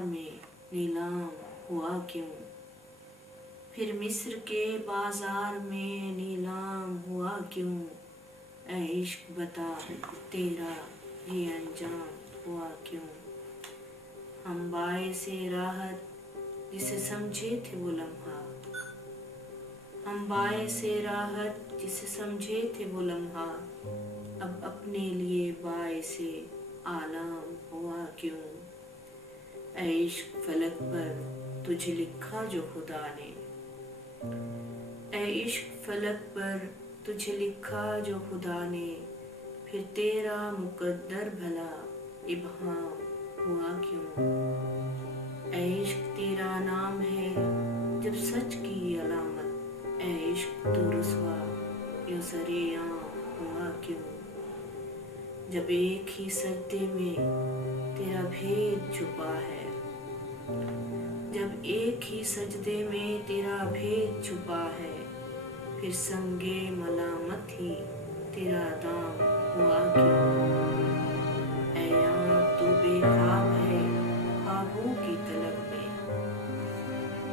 में नीलाम हुआ क्यों, फिर मिस्र के बाजार में नीलाम हुआ क्यों, ऐ इश्क बता तेरा ये अंजाम हुआ क्यों। हम बाइसे राहत जिसे समझे थे वो लम्हा, हम बाइसे राहत जिसे समझे थे वो लम्हा, अब अपने लिए बाइसे आलाम हुआ क्यों। ऐ इश्क फलक पर तुझे लिखा जो खुदा ने, ऐ इश्क फलक पर तुझे लिखा जो खुदा ने, फिर तेरा मुकद्दर भला इब्हाम हुआ क्यों। ऐ इश्क तेरा नाम है जब सच की अलामत, ऐ इश्क तू रुसवा यूं सरेआम हुआ क्यों। जब एक ही सजदे में तेरा भेद छुपा है, जब एक ही सजदे में तेरा भेद छुपा है, फिर संगे मलामत ही तेरा दाम हुआ क्यों। ऐ आँख तू बेख्वाब है ख्वाबों की तलब में,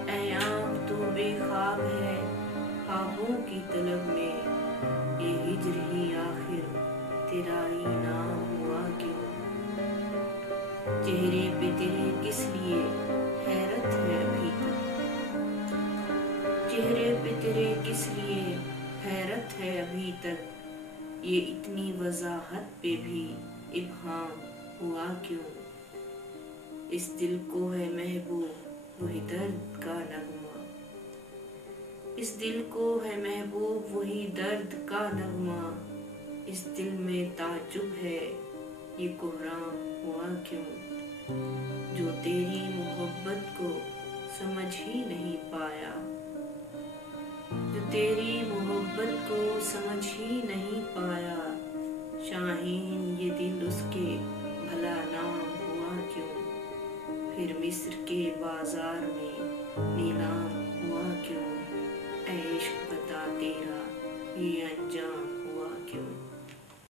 ऐ आँख तू बेख्वाब है ख्वाबों की तलब में, ये हिज्र ही आखिर तेरा इनाम हुआ क्यों। चेहरे पे तेरे किस लिए हैरत है अभी तक, चेहरे पे तेरे किस लिए हैरत है अभी तक, ये इतनी वजाहत पे भी इब्हाम हुआ क्यों। इस दिल को है महबूब वही दर्द का नगमा, इस दिल को है महबूब वही दर्द का नगमा, इस दिल में ताजुब है ये कोहराम हुआ क्यों। जो तेरी मोहब्बत को समझ ही नहीं पाया, जो तेरी मोहब्बत को समझ ही नहीं पाया, शाहीन ये दिल उसके भला नाम हुआ क्यों, फिर मिस्र के बाजार में नीलाम